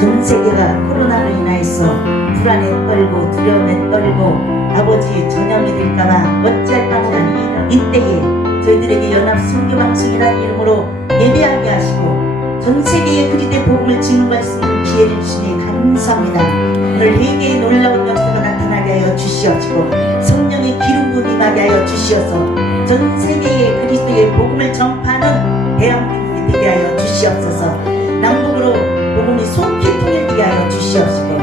전 세계가 코로나로 인하여서 불안에 떨고 두려움에 떨고 아버지 전염이 될까봐 어찌할 뻔한 이때에 저희들에게 연합 선교방송이라는 이름으로 예배하게 하시고 전 세계에 그리스도의 복음을 증거할 수 있는 기회를 주시니 감사합니다. 오늘 회개의 놀라운 역사가 나타나게 하여 주시옵시고 성령의 기름 부음이 임하게 하여 주시어서 전 세계에 그리스도의 복음을 전파하는 대한민국이 되게 하여 주시옵소서. 남북으로 복음이 속히 통일되게 하여 주시옵시고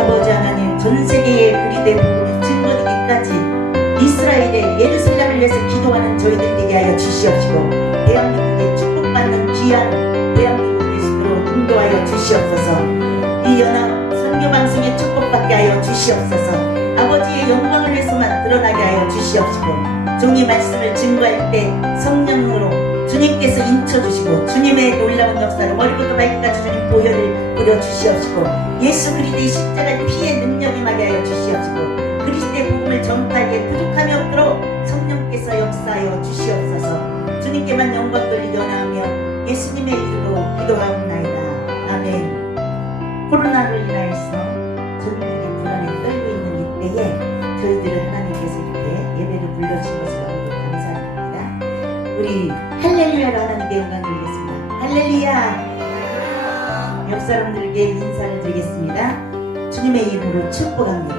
아버지 하나님 전 세계에 그리스도의 복음이 증거되기까지 이스라엘의 예루살렘을 위해서 기도하는 저희들이 되게 하여 주시옵시고 대한민국에 축복받는 귀한 대한민국이 되시도록 인도하여 주시옵소서. 이 연합 선교방송에 축복받게 하여 주시옵소서. 아버지의 영광을 위해서만 드러나게 하여 주시옵시고 종이 말씀을 증거할 때 성령으로 주님께서 인쳐주시고 주님의 놀라운 역사를 머리부터 발끝까지 주님 보혈을 뿌려주시옵시고 예수 그리스도의 십자가의 피의 능력이 임하게 하여 주시옵시고 그리스도의 복음을 전파하기에 부족함이 없도록 성령께서 역사하여 주시옵소서. 주님께만 영광 돌리기 원하며 예수님의 이름으로 기도하옵나이다. 아멘. 코로나로 인하여서 전국이 불안에 떨고 있는 이때에 저희들은 하나님께서 이렇게 예배를 불러주신 것을 너무 감사합니다. 우리 할렐루야로 하나님께 영광 드리겠습니다. 할렐루야. 옆 사람들에게 인사를 드리겠습니다. 주님의 이름으로 축복합니다.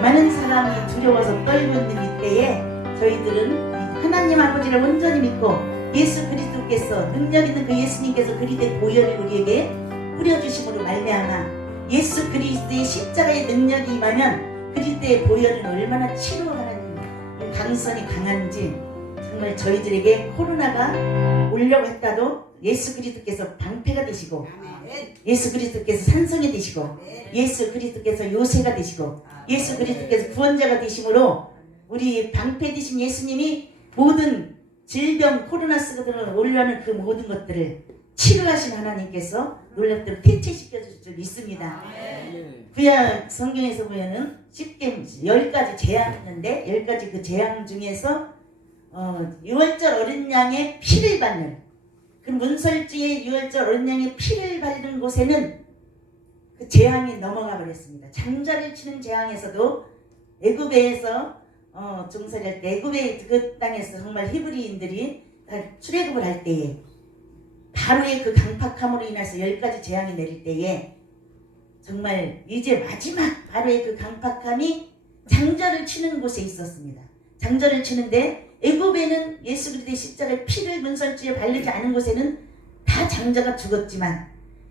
많은 사람이 두려워서 떨고 있는 이때에 저희들은 하나님 아버지를 온전히 믿고 예수 그리스도께서 능력 있는 그 예수님께서 그리스도의 보혈을 우리에게 뿌려주심으로 말미암아 예수 그리스도의 십자가의 능력이 임하면 그리스도의 보혈은 얼마나 치료하는 강선이 강한지 정말 저희들에게 코로나가 오려고 했다도 예수 그리스도께서 방패가 되시고 예수 그리스도께서 산성이 되시고 예수 그리스도께서 요새가 되시고 예수 그리스도께서 구원자가 되심으로 우리 방패 되신 예수님이 모든 질병 코로나 쓰고들은 올라오는 그 모든 것들을 치료하신 하나님께서 놀랍도록 퇴치시켜 줄 줄 믿습니다. 구약 성경에서 보면은 쉽게 10가지 재앙이 있는데 10가지 그 재앙 중에서 유월절 어린 양의 피를 받는 그 문설주의 유월절 어린 양의 피를 받는 곳에는 그 재앙이 넘어가 버렸습니다. 장자를 치는 재앙에서도 애굽에서 종살이할 때 애굽의 그 땅에서 정말 히브리인들이 다 출애굽을 할 때에 바로의 그 강팍함으로 인해서 10가지 재앙이 내릴 때에 정말 이제 마지막 바로의 그 강팍함이 장자를 치는 곳에 있었습니다. 장자를 치는데 애굽에는 예수 그리스도의 십자가의 피를 문설주에 바르지 않은 곳에는 다 장자가 죽었지만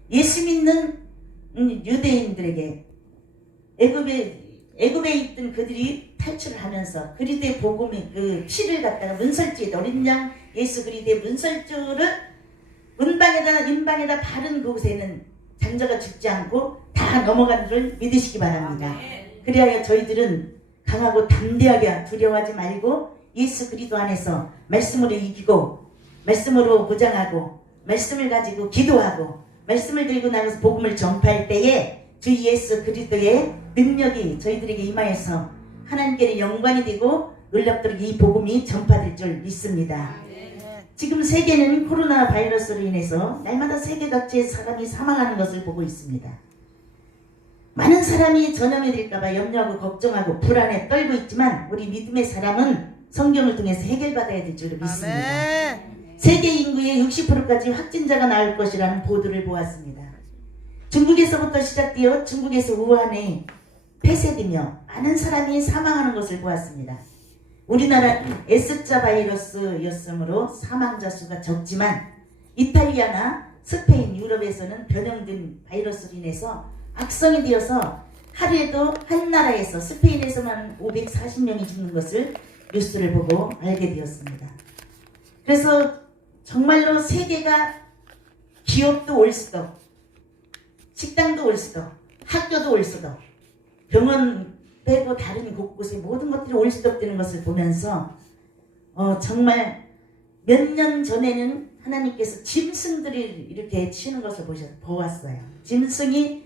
예수 믿는 유대인들에게 애굽에 있던 그들이 탈출을 하면서 그리스도의 복음의 그 피를 갖다가 문설주에 어린 양 예수 그리스도의 문설주를 문방에다 인방에다 바른 곳에는 장자가 죽지 않고 다 넘어가는 줄 믿으시기 바랍니다. 그리하여 저희들은 강하고 담대하게 두려워하지 말고 예수 그리스도 안에서 말씀으로 이기고 말씀으로 무장하고 말씀을 가지고 기도하고 말씀을 들고 나가서 복음을 전파할 때에 주 예수 그리스도의 능력이 저희들에게 임하여서 하나님께는 영광이 되고 놀랍도록 이 복음이 전파될 줄 믿습니다. 지금 세계는 코로나 바이러스로 인해서 날마다 세계 각지의 사람이 사망하는 것을 보고 있습니다. 많은 사람이 전염이 될까봐 염려하고 걱정하고 불안에 떨고 있지만 우리 믿음의 사람은 성경을 통해서 해결받아야 될 줄 믿습니다. 세계 인구의 60%까지 확진자가 나올 것이라는 보도를 보았습니다. 중국에서부터 시작되어 중국에서 우한에 폐쇄되며 많은 사람이 사망하는 것을 보았습니다. 우리나라는 S자 바이러스였으므로 사망자 수가 적지만 이탈리아나 스페인, 유럽에서는 변형된 바이러스로 인해서 악성이 되어서 하루에도 한 나라에서 스페인에서만 540명이 죽는 것을 뉴스를 보고 알게 되었습니다. 그래서 정말로 세계가 기업도 올 수도 식당도 올 수도 학교도 올 수도 병원 빼고 다른 곳곳에 모든 것들이 올 수도 없다는 것을 보면서 정말 몇 년 전에는 하나님께서 짐승들이 이렇게 치는 것을 보았어요. 짐승이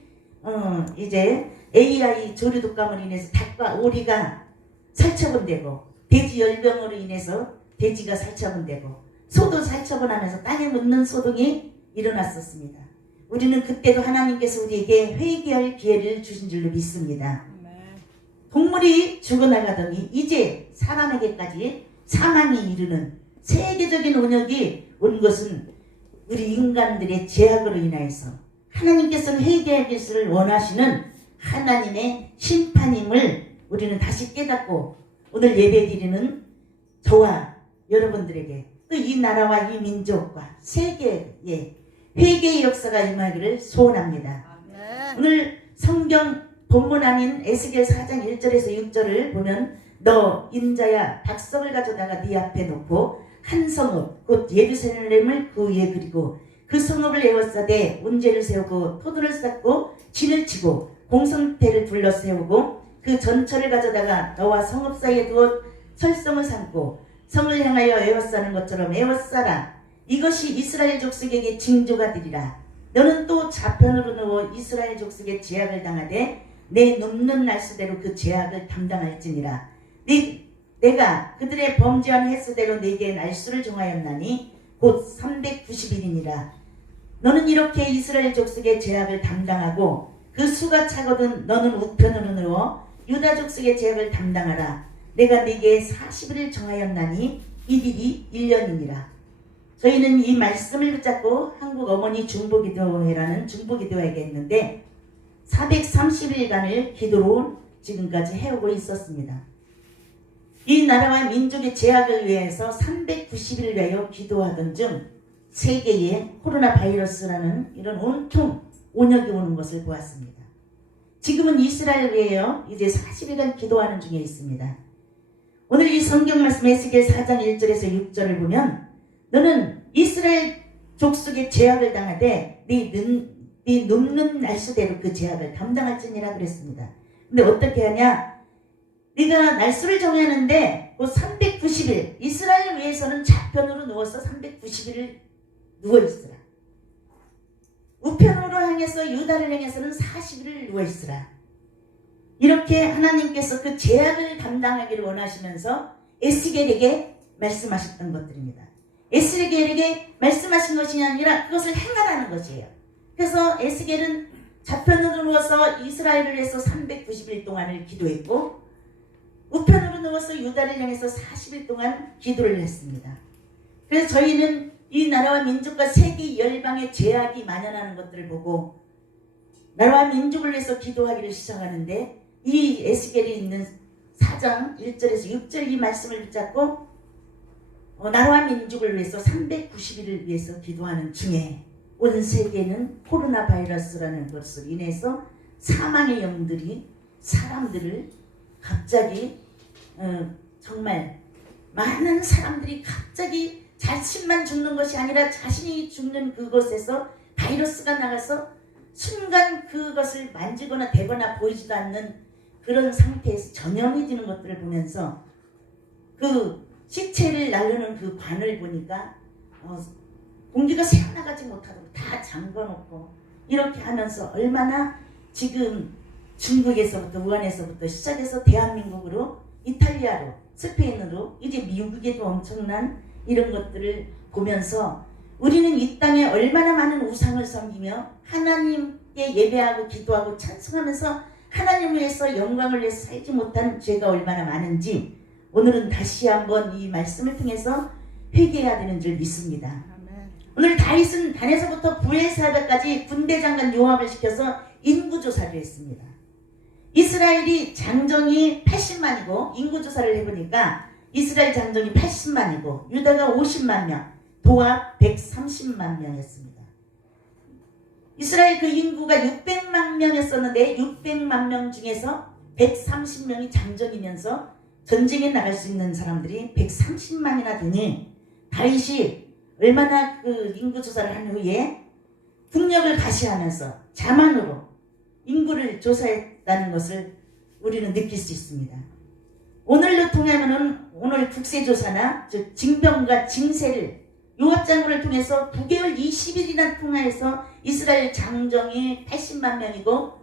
이제 AI 조류 독감으로 인해서 닭과 오리가 살처분되고 돼지 열병으로 인해서 돼지가 살처분되고 소도 살처분하면서 땅에 묻는 소동이 일어났었습니다. 우리는 그때도 하나님께서 우리에게 회개할 기회를 주신 줄로 믿습니다. 동물이 죽어나가더니 이제 사람에게까지 사망이 이르는 세계적인 온역이 온 것은 우리 인간들의 죄악으로 인하여서 하나님께서는 회개할 것을 원하시는 하나님의 심판임을 우리는 다시 깨닫고 오늘 예배드리는 저와 여러분들에게 또 이 나라와 이 민족과 세계에 회개의 역사가 임하기를 소원합니다. 오늘 성경 본문 아닌 에스겔 4장 1절에서 6절을 보면 너 인자야 박석을 가져다가 네 앞에 놓고 한 성읍 곧 예루살렘을 그 위에 그리고 그 성읍을 에워싸되 운제를 세우고 토도를 쌓고 진을 치고 공성대를 둘러 세우고 그 전철을 가져다가 너와 성읍 사이에 두어 설성을 삼고 성을 향하여 에워싸는 것처럼 에워싸라. 이것이 이스라엘 족속에게 징조가 되리라. 너는 또 좌편으로 누워 이스라엘 족속의 제약을 당하되 내 눕는 날수대로 그 제약을 담당할지니라. 내가 그들의 범죄한 횟수대로 네게 날수를 정하였나니 곧 390일이니라. 너는 이렇게 이스라엘 족속의 제약을 담당하고 그 수가 차거든 너는 우편으로 누워 유다 족속의 제약을 담당하라. 내가 네게 40일을 정하였나니 이 일이 1년이니라. 저희는 이 말씀을 붙잡고 한국 어머니 중보기도회라는 중보기도회가 있는데 430일간을 기도로 지금까지 해오고 있었습니다. 이 나라와 민족의 제약을 위해서 390일 내어 기도하던 중 세계에 코로나 바이러스라는 이런 온통 온역이 오는 것을 보았습니다. 지금은 이스라엘 위에요 이제 40일간 기도하는 중에 있습니다. 오늘 이 성경 말씀 에스겔 4장 1절에서 6절을 보면 너는 이스라엘 족속의 제약을 당하되 네 눕는 날수대로 그 제약을 담당할지니라 그랬습니다. 근데 어떻게 하냐? 네가 날수를 정하는데 그 390일 이스라엘 위에서는 좌편으로 누워서 390일을 누워있으라. 우편으로 향해서 유다를 향해서는 40일을 누워있으라. 이렇게 하나님께서 그 제약을 담당하기를 원하시면서 에스겔에게 말씀하셨던 것들입니다. 에스겔에게 말씀하신 것이 아니라 그것을 행하라는 것이에요. 그래서 에스겔은 좌편으로 누워서 이스라엘을 위해서 390일 동안을 기도했고 우편으로 누워서 유다를 향해서 40일 동안 기도를 했습니다. 그래서 저희는 이 나라와 민족과 세계 열방의 제약이 만연하는 것들을 보고 나라와 민족을 위해서 기도하기를 시작하는데 이 에스겔이 있는 4장 1절에서 6절 이 말씀을 붙잡고 나라와 민족을 위해서 390일을 위해서 기도하는 중에 온 세계는 코로나 바이러스라는 것으로 인해서 사망의 영들이 사람들을 갑자기 정말 많은 사람들이 갑자기 자신만 죽는 것이 아니라 자신이 죽는 그곳에서 바이러스가 나가서 순간 그것을 만지거나 대거나 보이지도 않는 그런 상태에서 전염해지는 것들을 보면서 그 시체를 나르는 그 관을 보니까 공기가 새어나가지 못하도록 다 잠궈놓고 이렇게 하면서 얼마나 지금 중국에서부터 우한에서부터 시작해서 대한민국으로 이탈리아로 스페인으로 이제 미국에도 엄청난 이런 것들을 보면서 우리는 이 땅에 얼마나 많은 우상을 섬기며 하나님께 예배하고 기도하고 찬송하면서 하나님을 위해서 영광을 위해서 살지 못한 죄가 얼마나 많은지 오늘은 다시 한번 이 말씀을 통해서 회개해야 되는 줄 믿습니다. 오늘 다윗은 단에서부터 부엘사바까지 군대 장관 요압을 시켜서 인구조사를 했습니다. 이스라엘이 장정이 80만이고 인구조사를 해보니까 이스라엘 장정이 80만이고 유다가 50만 명, 도합 130만 명이었습니다. 이스라엘 그 인구가 600만 명이었었는데 600만 명 중에서 130명이 장정이면서 전쟁에 나갈 수 있는 사람들이 130만이나 되니 다윗이 얼마나 그 인구조사를 한 후에 국력을 가시하면서 자만으로 인구를 조사했다는 것을 우리는 느낄 수 있습니다. 오늘로 통하면은 오늘 국세조사나 즉 징병과 징세를 요압장군을 통해서 9개월 20일이나 통하여서 이스라엘 장정이 80만 명이고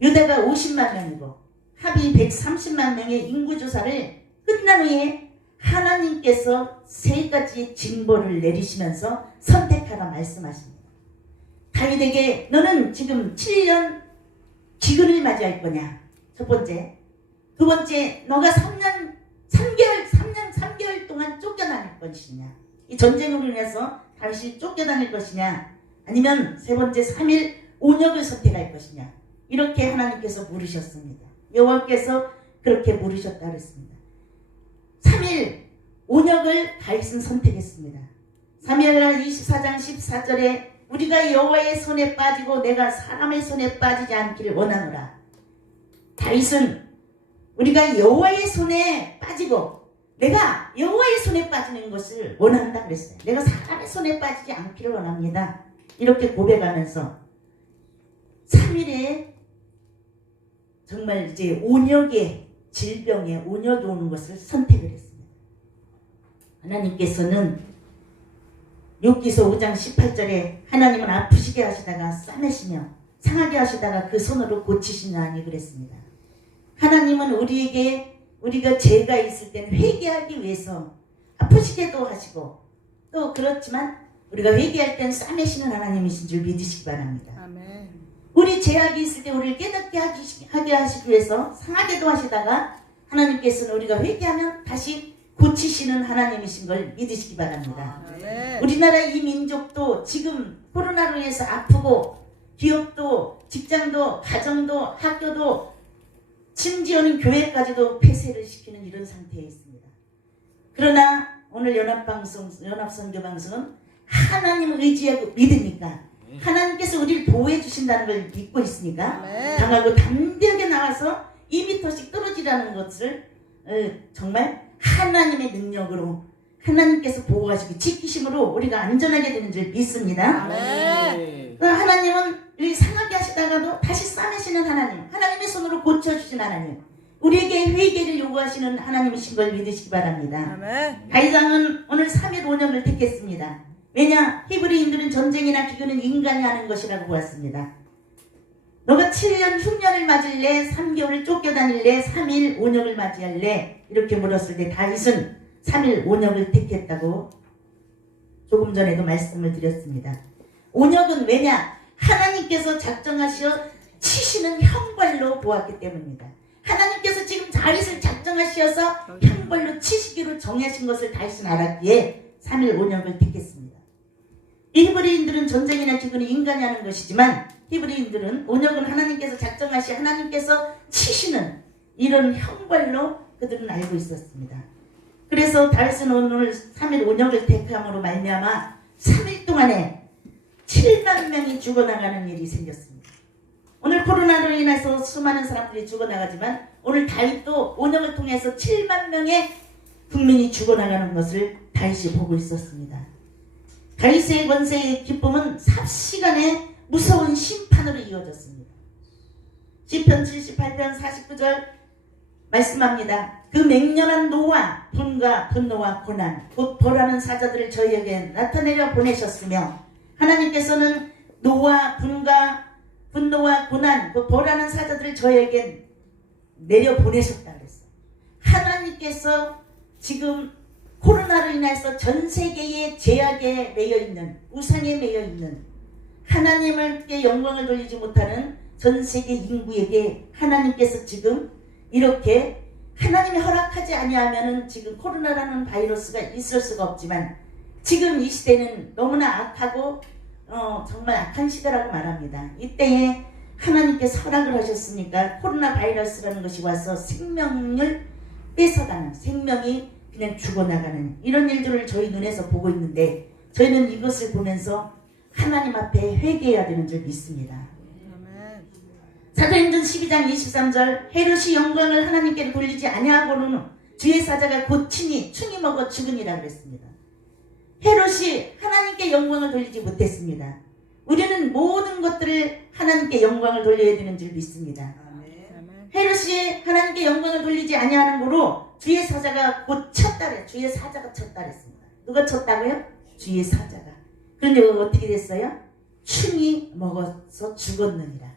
유다가 50만 명이고 합이 130만 명의 인구조사를 끝난 후에 하나님께서 세 가지 징벌을 내리시면서 선택하라 말씀하십니다. 다윗에게 너는 지금 7년 기근을 맞이할 거냐? 첫 번째. 두 번째, 너가 3년 3개월 동안 쫓겨다닐 것이냐? 이 전쟁으로 인해서 다윗이 쫓겨다닐 것이냐? 아니면 세 번째, 3일 온역을 선택할 것이냐? 이렇게 하나님께서 물으셨습니다. 여호와께서 그렇게 물으셨다 그랬습니다. 3일 온역을 다윗은 선택했습니다. 사무엘하 24장 14절에 우리가 여호와의 손에 빠지고 내가 사람의 손에 빠지지 않기를 원하노라. 다윗은 우리가 여호와의 손에 빠지고 내가 여호와의 손에 빠지는 것을 원한다 그랬어요. 내가 사람의 손에 빠지지 않기를 원합니다. 이렇게 고백하면서 3일에 정말 이제 온역의 질병에 온역이 오는 것을 선택을 했습니다. 하나님께서는 욥기서 5장 18절에 하나님은 아프시게 하시다가 싸매시며 상하게 하시다가 그 손으로 고치시나니 그랬습니다. 하나님은 우리가 죄가 있을 때는 회개하기 위해서 아프시게도 하시고 또 그렇지만 우리가 회개할 때는 싸매시는 하나님이신 줄 믿으시기 바랍니다. 아멘. 우리 죄악이 있을 때 우리를 깨닫게 하게 하시기 위해서 상하게도 하시다가 하나님께서는 우리가 회개하면 다시 고치시는 하나님이신 걸 믿으시기 바랍니다. 아멘. 우리나라 이 민족도 지금 코로나로 인해서 아프고 기업도 직장도 가정도 학교도 심지어는 교회까지도 폐쇄를 시키는 이런 상태에 있습니다. 그러나 오늘 연합선교방송은 하나님을 의지하고 믿으니까 하나님께서 우리를 보호해 주신다는 걸 믿고 있으니까 강하고 담대하게 나와서 2m씩 떨어지라는 것을 정말 하나님의 능력으로 하나님께서 보호하시고 지키심으로 우리가 안전하게 되는 줄 믿습니다. 하나님은 우리 상하게 하시다가도 다시 싸매시는 하나님, 하나님의 손으로 고쳐주신 하나님, 우리에게 회개를 요구하시는 하나님이신 걸 믿으시기 바랍니다. 다윗왕은 오늘 3일 온역을 택했습니다. 왜냐? 히브리인들은 전쟁이나 기근은 인간이 하는 것이라고 보았습니다. 너가 7년 흉년을 맞을래? 3개월을 쫓겨다닐래? 3일 온역을 맞이할래? 이렇게 물었을 때 다윗은 3일 온역을 택했다고 조금 전에도 말씀을 드렸습니다. 온역은 왜냐? 하나님께서 작정하시어 치시는 형벌로 보았기 때문입니다. 하나님께서 지금 다윗을 작정하시어서 형벌로 치시기로 정하신 것을 다윗은 알았기에 3일 온역을 택했습니다. 히브리인들은 전쟁이나 기근이 인간이 하는 것이지만 히브리인들은 온역은 하나님께서 작정하시 하나님께서 치시는 이런 형벌로 그들은 알고 있었습니다. 그래서 다윗은 오늘 3일 온역을 택함으로 말미암아 3일 동안에 7만 명이 죽어나가는 일이 생겼습니다. 오늘 코로나로 인해서 수많은 사람들이 죽어나가지만 오늘 다윗도 온역을 통해서 7만 명의 국민이 죽어나가는 것을 다윗이 보고 있었습니다. 다윗의 권세의 기쁨은 삽시간에 무서운 심판으로 이어졌습니다. 시편 78편 49절 말씀합니다. 그 맹렬한 노와 분과 분노와 고난 곧 벌하는 사자들을 저희에게 나타내려 보내셨으며 하나님께서는 노와 분과 분노와 고난 곧 벌하는 사자들을 저희에게 내려 보내셨다 그랬어요. 하나님께서 지금 코로나로 인해서 전 세계의 제약에 매여있는 우상에 매여있는 하나님께 영광을 돌리지 못하는 전 세계 인구에게 하나님께서 지금 이렇게 하나님이 허락하지 아니하면은 지금 코로나라는 바이러스가 있을 수가 없지만 지금 이 시대는 너무나 악하고 정말 악한 시대라고 말합니다. 이때에 하나님께서 허락을 하셨으니까 코로나 바이러스라는 것이 와서 생명을 뺏어가는 생명이 그냥 죽어나가는 이런 일들을 저희 눈에서 보고 있는데 저희는 이것을 보면서 하나님 앞에 회개해야 되는 줄 믿습니다. 사도행전 12장 23절 헤롯이 영광을 하나님께 돌리지 아니하고는 주의 사자가 곧 친히 충이 먹어 죽으니라 그랬습니다. 헤롯이 하나님께 영광을 돌리지 못했습니다. 우리는 모든 것들을 하나님께 영광을 돌려야 되는 줄 믿습니다. 헤롯이 하나님께 영광을 돌리지 아니하는 거로 주의 사자가 곧 쳤다 그래요. 주의 사자가 쳤다 그랬습니다. 누가 쳤다고요? 주의 사자가. 그런데 어떻게 됐어요? 충이 먹어서 죽었느니라.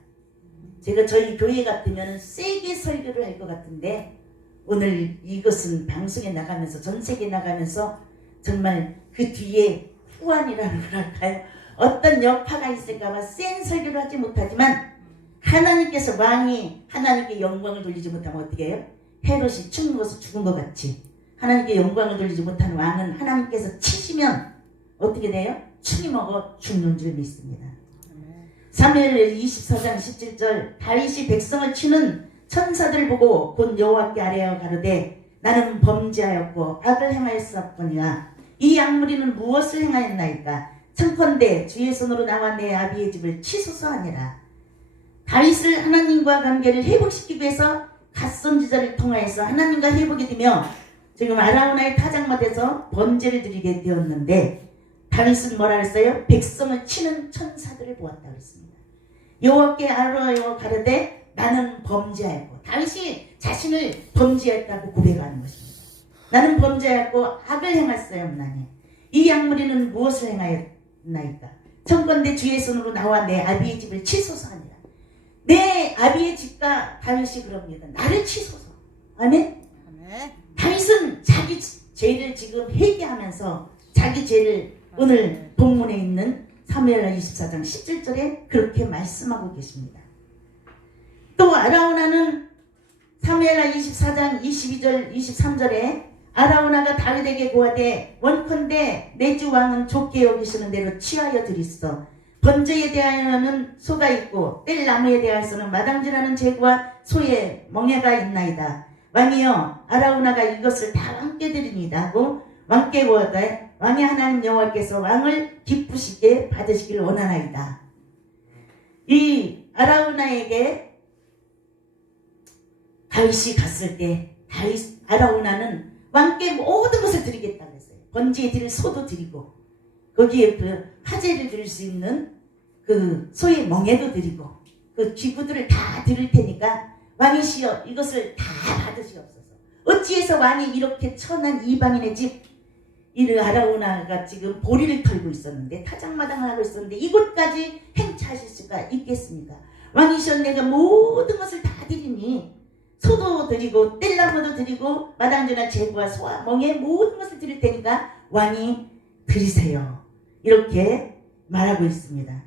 제가 저희 교회 같으면 세게 설교를 할 것 같은데 오늘 이것은 방송에 나가면서 전 세계에 나가면서 정말 그 뒤에 후환이라는 걸 할까요? 어떤 여파가 있을까봐 센 설교를 하지 못하지만 하나님께서 왕이 하나님께 영광을 돌리지 못하면 어떻게 해요? 헤롯이 죽은 것 같이 하나님께 영광을 돌리지 못한 왕은 하나님께서 치시면 어떻게 돼요? 충이 먹어 죽는 줄 믿습니다. 사무엘 24장 17절 다윗이 백성을 치는 천사들 보고 곧 여호와께 아뢰어 가로되 나는 범죄하였고 악을 행하였사오니와 이 약무리는 무엇을 행하였나이까 청컨대 주의 손으로 나와 내 아비의 집을 치소서 하니라. 다윗을 하나님과 관계를 회복시키기 위해서 갓선지자를 통하여서 하나님과 회복이 되며 지금 아라우나의 타작못에서 번제를 드리게 되었는데 다윗은 뭐라 그랬어요? 백성을 치는 천사들을 보았다 그랬습니다. 여호와께 아뢰어 가로되 나는 범죄하였고 다윗이 자신을 범죄했다고 고백하는 것입니다. 나는 범죄하였고 악을 행했사옵나니 이 약무리는 무엇을 행하였나이까 청컨대 주의 손으로 나와 내 아비의 집을 치소서 하니라. 내 아비의 집과 다윗이 그럽니다. 나를 치소서. 아멘. 다윗은 자기 죄를 지금 회개하면서 자기 죄를 오늘 본문에 있는 사무엘하 24장 17절에 그렇게 말씀하고 계십니다. 또 아라우나는 사무엘하 24장 22절 23절에 아라우나가 다윗에게 고하되 원컨대 내 주 왕은 좋게 여기시는 대로 취하여 드리소. 번제에 대하여는 소가 있고 뗄나무에 대하여서는 마당질하는 제구와 소의 멍에가 있나이다. 왕이여 아라우나가 이것을 다 왕께 드리니다 하고 왕께 고하되 왕의 하나님 여호와께서 왕을 기쁘시게 받으시기를 원하나이다. 이 아라우나에게 다윗이 갔을 때 아라우나는 왕께 모든 것을 드리겠다 그랬어요. 번제에 드릴 소도 드리고 거기에 그 화제를 드릴 수 있는 그 소의 멍에도 드리고 그 기구들을 다 드릴 테니까 왕이시여 이것을 다 받으시옵소서. 어찌해서 왕이 이렇게 천한 이방인의 집 이를 아라우나가 지금 보리를 털고 있었는데 타작마당을 하고 있었는데 이곳까지 행차하실 수가 있겠습니까? 왕이시여 내가 모든 것을 다 드리니 소도 드리고 뗄나무도 드리고 마당전화 제구와 소와 멍에 모든 것을 드릴 테니까 왕이 드리세요. 이렇게 말하고 있습니다.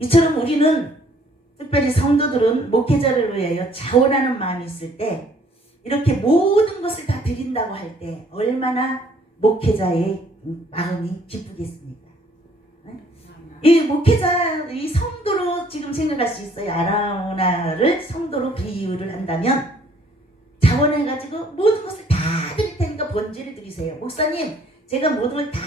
이처럼 우리는 특별히 성도들은 목회자를 위하여 자원하는 마음이 있을 때 이렇게 모든 것을 다 드린다고 할 때 얼마나 목회자의 마음이 기쁘겠습니까? 이 목회자, 이 성도로 지금 생각할 수 있어요. 아라우나를 성도로 비유를 한다면 자원해가지고 모든 것을 다 드릴 테니까 번제를 드리세요. 목사님 제가 모든 걸 다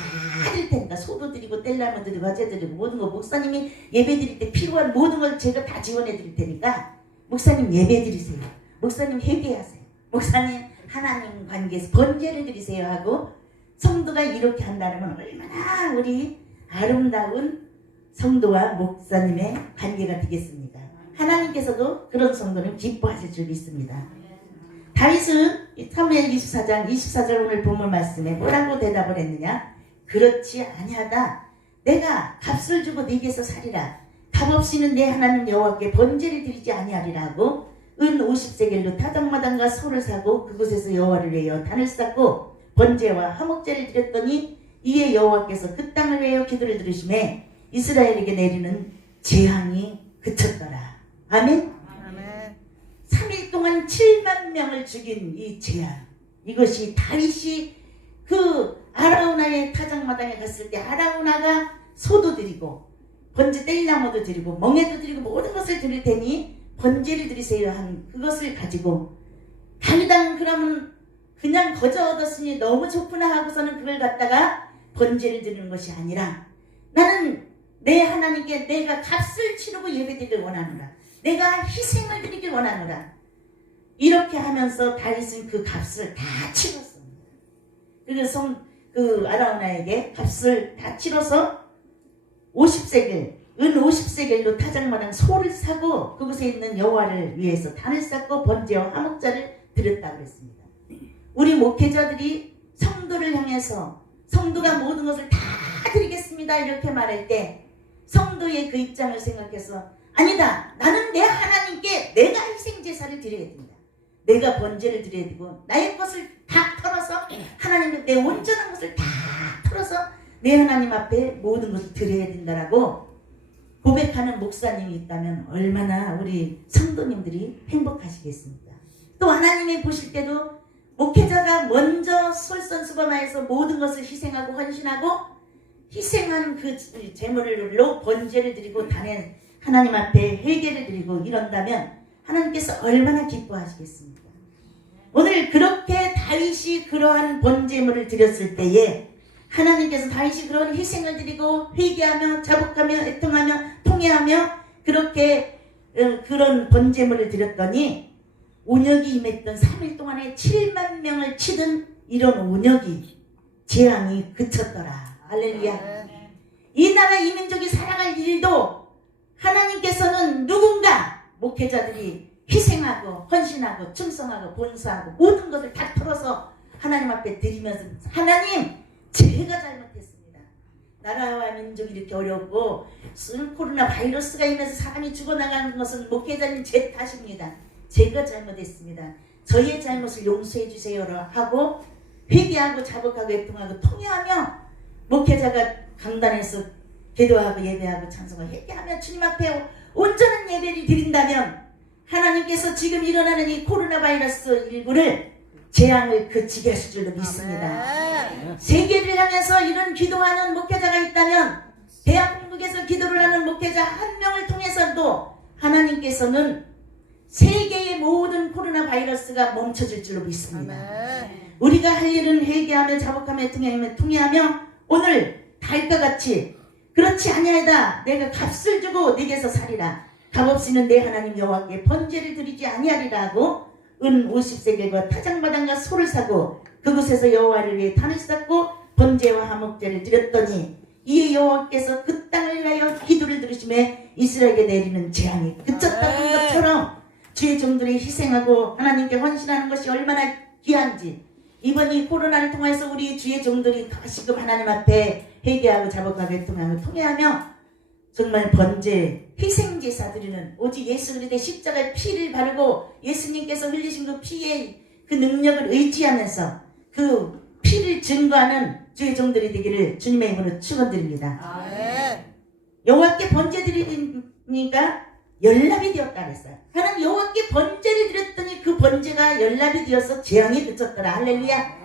드릴 테니까 소도 드리고 뗄나무 드리고 화제 드리고 모든 거 목사님이 예배 드릴 때 필요한 모든 걸 제가 다 지원해 드릴 테니까 목사님 예배 드리세요. 목사님 회개하세요. 목사님 하나님 관계에서 번제를 드리세요 하고 성도가 이렇게 한다면 얼마나 우리 아름다운 성도와 목사님의 관계가 되겠습니까? 하나님께서도 그런 성도는 기뻐하실 줄 믿습니다. 다윗은 사무엘 24장 24절 오늘 본문 말씀에 뭐라고 대답을 했느냐? 그렇지 아니하다. 내가 값을 주고 네게서 살리라. 값없이는 내 하나님 여호와께 번제를 드리지 아니하리라 하고 은 50세겔로 타작마당과 소를 사고 그곳에서 여호와를 위하여 단을 쌓고 번제와 화목제를 드렸더니 이에 여호와께서 그 땅을 위하여 기도를 들으시매 이스라엘에게 내리는 재앙이 그쳤더라. 아멘? 3일 동안 7만 명을 죽인 이 재앙, 이것이 다윗이 그 아라우나의 타작마당에 갔을 때 아라우나가 소도 드리고 번제 뗄나무도 드리고 멍에도 드리고 모든 것을 드릴 테니 번제를 드리세요 한 그것을 가지고 다윗은 그러면 그냥 거저 얻었으니 너무 좋구나 하고서는 그걸 갖다가 번제를 드리는 것이 아니라 나는 내 하나님께 내가 값을 치르고 예배드리길 원하노라. 내가 희생을 드리길 원하노라. 이렇게 하면서 다윗은 그 값을 다 치렀습니다. 그래서 그 아라우나에게 값을 다 치러서 50세겔, 은 50세겔로 타작마당 소를 사고 그곳에 있는 여호와를 위해서 단을 쌓고 번제와 화목자를 드렸다고 했습니다. 우리 목회자들이 성도를 향해서 성도가 모든 것을 다 드리겠습니다 이렇게 말할 때 성도의 그 입장을 생각해서 아니다. 나는 내 하나님께 내가 희생제사를 드려야 된다. 내가 번제를 드려야 되고 나의 것을 다 털어서 하나님께 내 온전한 것을 다 털어서 내 하나님 앞에 모든 것을 드려야 된다라고 고백하는 목사님이 있다면 얼마나 우리 성도님들이 행복하시겠습니까? 또 하나님이 보실 때도 목회자가 먼저 솔선수범하여서 모든 것을 희생하고 헌신하고 희생한 그 재물로 번제를 드리고 단에 하나님 앞에 회개를 드리고 이런다면 하나님께서 얼마나 기뻐하시겠습니까? 오늘 그렇게 다윗이 그러한 번제물을 드렸을 때에 하나님께서 다윗이 그런 희생을 드리고 회개하며 자복하며 애통하며 통회하며 그렇게 그런 번제물을 드렸더니 온역이 임했던 3일 동안에 7만 명을 치던 이런 온역이 재앙이 그쳤더라. 할렐루야. 이 나라 이 민족이 살아갈 일도 하나님께서는 누군가 목회자들이 희생하고 헌신하고 충성하고 본수하고 모든 것을 다 털어서 하나님 앞에 드리면서 하나님 제가 잘못했습니다. 나라와 민족이 이렇게 어렵고 코로나 바이러스가 임해서 사람이 죽어나가는 것은 목회자님 제 탓입니다. 제가 잘못했습니다. 저의 잘못을 용서해 주세요 하고 회개하고 자복하고 애통하고 통회하며 목회자가 강단에서 기도하고 예배하고 찬송을 회개하며 주님 앞에 온전한 예배를 드린다면 하나님께서 지금 일어나는 이 코로나 바이러스 19를 재앙을 그치게 하실 줄로 믿습니다. 세계를 향해서 이런 기도하는 목회자가 있다면 대한민국에서 기도를 하는 목회자 한 명을 통해서도 하나님께서는 세계의 모든 코로나 바이러스가 멈춰질 줄로 믿습니다. 우리가 할 일은 회개하며 자복하며 통회하며 오늘 달과 같이 그렇지 아니하다 내가 값을 주고 내게서 살리라 값없이는 내 하나님 여호와께 번제를 드리지 아니하리라고 은 50세겔과 타작마당과 소를 사고 그곳에서 여호와를 위해 단을 쌓고 번제와 화목제를 드렸더니 이에 여호와께서 그 땅을 위하여 기도를 들으심에 이스라엘에게 내리는 재앙이 그쳤다는 것처럼 주의 종들이 희생하고 하나님께 헌신하는 것이 얼마나 귀한지 이번 이 코로나를 통해서 우리 주의 종들이 다시금 하나님 앞에 회개하고 자복하고 애통하고 통회하며 정말 번제 희생제사 드리는 오직 예수 그리스도의 십자가의 피를 바르고 예수님께서 흘리신 그 피의 그 능력을 의지하면서 그 피를 증거하는 주의 종들이 되기를 주님의 이름으로 축원드립니다. 여호와께 번제 드리니까 연락이 되었다 그랬어요. 하나님 여호와께 번제를 드렸더니 그 번제가 연락이 되어서 재앙이 그쳤더라. 할렐루야.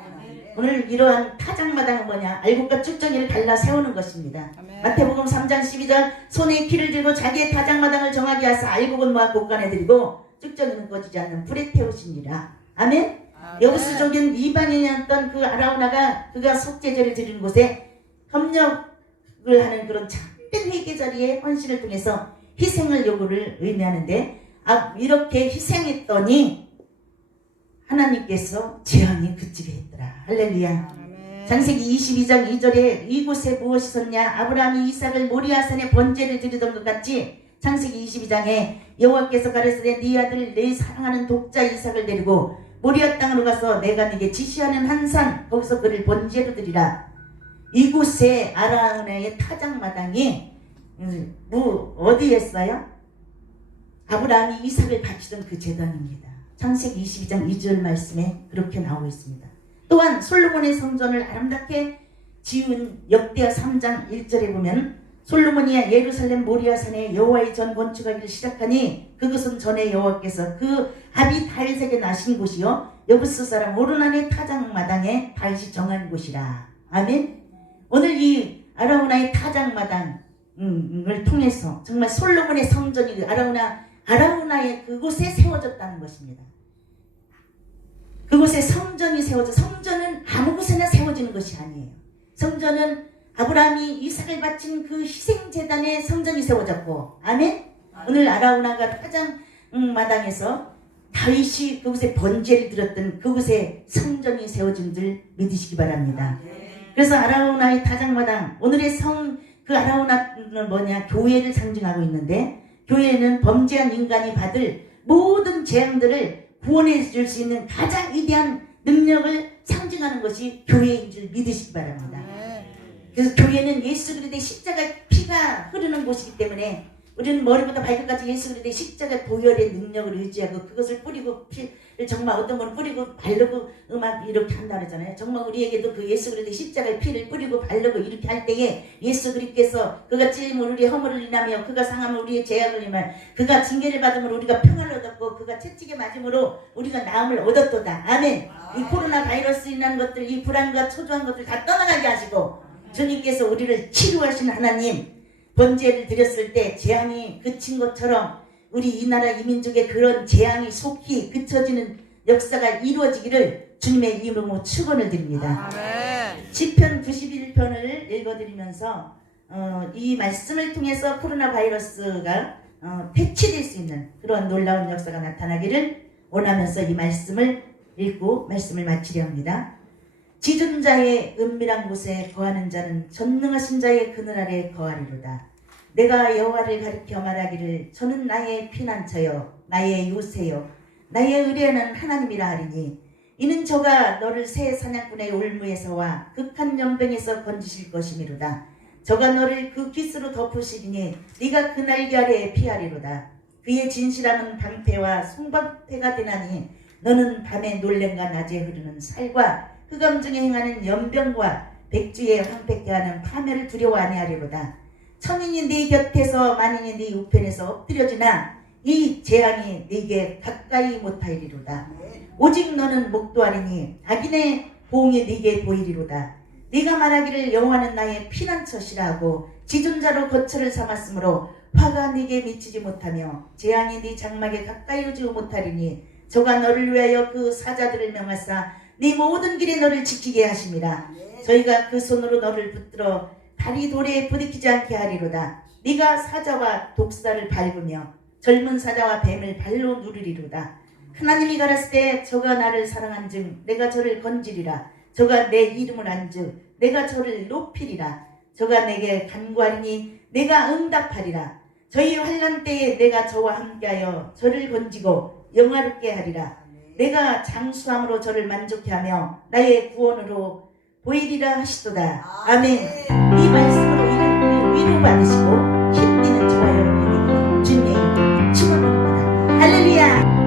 오늘 이러한 타작마당은 뭐냐? 알곡과 쭉정이를 갈라 세우는 것입니다. 마태복음 3장 12절 손에 키를 들고 자기의 타작마당을 정하게 하사 알곡은 모아 곳간에 드리고 쭉정이는 꺼지지 않는 불에 태우시니라. 아멘. 여부수족인 이방인이었던 그 아라우나가 그가 속죄제를 드리는 곳에 협력을 하는 그런 참된 회개 자리에 헌신을 통해서 희생을 요구를 의미하는데 이렇게 희생했더니 하나님께서 재앙이 그치게 했더라. 할렐루야. 창세기 22장 2절에 이곳에 무엇이 섰냐 아브라함이 이삭을 모리아산에 번제를 드리던 것 같이 창세기 22장에 여호와께서 가라사대 네 아들 내 사랑하는 독자 이삭을 데리고 모리아 땅으로 가서 내가 네게 지시하는 한 산 거기서 그를 번제로 드리라. 이곳에 아라우나의 타작마당이 어디였어요? 아브라함이 이삭을 바치던 그 제단입니다. 창세기 22장 2절 말씀에 그렇게 나오고 있습니다. 또한 솔로몬의 성전을 아름답게 지은 역대하 3장 1절에 보면 솔로몬이 예루살렘 모리아산에 여호와의 전 건축하기를 시작하니 그것은 전에 여호와께서 그 아비 다윗에게 나신 곳이요 여부스 사람 오르난의 타작마당에 다윗이 정한 곳이라. 아멘. 오늘 이 아라우나의 타작마당을 통해서 정말 솔로몬의 성전이 아라우나의 그곳에 세워졌다는 것입니다. 그곳에 성전이 세워져 성전은 아무 곳에나 세워지는 것이 아니에요. 성전은 아브라함이 이삭을 바친 그 희생제단에 성전이 세워졌고 아멘. 오늘 아라우나가 타작마당에서 다윗이 그곳에 번제를 드렸던 그곳에 성전이 세워진 줄 믿으시기 바랍니다. 그래서 아라우나의 타작마당 오늘의 그 아라우나는 뭐냐? 교회를 상징하고 있는데 교회는 범죄한 인간이 받을 모든 재앙들을 구원해 줄 수 있는 가장 위대한 능력을 상징하는 것이 교회인 줄 믿으시기 바랍니다. 그래서 교회는 예수 그리스도의 십자가 피가 흐르는 곳이기 때문에 우리는 머리부터 발끝까지 예수 그리스도의 십자가 보혈의 능력을 의지하고 그것을 뿌리고 피를 정말 어떤 건 뿌리고 바르고 막 이렇게 한다 그러잖아요. 정말 우리에게도 그 예수 그리스도의 십자가의 피를 뿌리고 바르고 이렇게 할 때에 예수 그리스도께서 그가 찔림을 우리의 허물을 인하며 그가 상함을 우리의 죄악을 인하며 그가 징계를 받음으로 우리가 평안을 얻었고 그가 채찍에 맞음으로 우리가 나음을 얻었도다. 아멘. 이 코로나 바이러스 인한 것들, 이 불안과 초조한 것들 다 떠나가게 하시고 주님께서 우리를 치료하신 하나님, 번제를 드렸을 때 재앙이 그친 것처럼 우리 이 나라 이 민족의 그런 재앙이 속히 그쳐지는 역사가 이루어지기를 주님의 이름으로 축원을 드립니다. 시편 91편을 읽어드리면서 이 말씀을 통해서 코로나 바이러스가 퇴치될 수 있는 그런 놀라운 역사가 나타나기를 원하면서 이 말씀을 읽고 말씀을 마치려 합니다. 지존자의 은밀한 곳에 거하는 자는 전능하신 자의 그늘 아래 거하리로다. 내가 여호와를 가리켜 말하기를 저는 나의 피난처요 나의 요새요 나의 의뢰하는 하나님이라 하리니 이는 저가 너를 새 사냥꾼의 올무에서와 극한 연병에서 건지실 것이미로다. 저가 너를 그 깃으로 덮으시리니 네가 그 날개 아래에 피하리로다. 그의 진실함은 방패와 송방패가 되나니 너는 밤에 놀램과 낮에 흐르는 살과 흑암중에 행하는 연병과 백주에 황폐케 하는 파멸을 두려워 아니하리로다. 천인이 네 곁에서 만인이 네 우편에서 엎드려지나 이 재앙이 네게 가까이 못하리로다. 오직 너는 목도하리니 악인의 보응이 네게 보이리로다. 네가 말하기를 여호와는 나의 피난처시라 하고 지존자로 거처를 삼았으므로 화가 네게 미치지 못하며 재앙이 네 장막에 가까이 오지 못하리니 저가 너를 위하여 그 사자들을 명하사 네 모든 길에 너를 지키게 하심이라. 저희가 그 손으로 너를 붙들어 발이 돌에 부딪히지 않게 하리로다. 네가 사자와 독사를 밟으며 젊은 사자와 뱀을 발로 누르리로다. 하나님이 가라사대 때 저가 나를 사랑한즉 내가 저를 건지리라. 저가 내 이름을 안즉 내가 저를 높이리라. 저가 내게 간구하리니 내가 응답하리라. 저희 환난 때에 내가 저와 함께하여 저를 건지고 영화롭게 하리라. 내가 장수함으로 저를 만족해 하며 나의 구원으로 보이리라 하시도다. 아멘. 이 말씀으로 위로받으시고 힘내는 저와 여러분에게 주님의 축원드립니다. 할렐루야.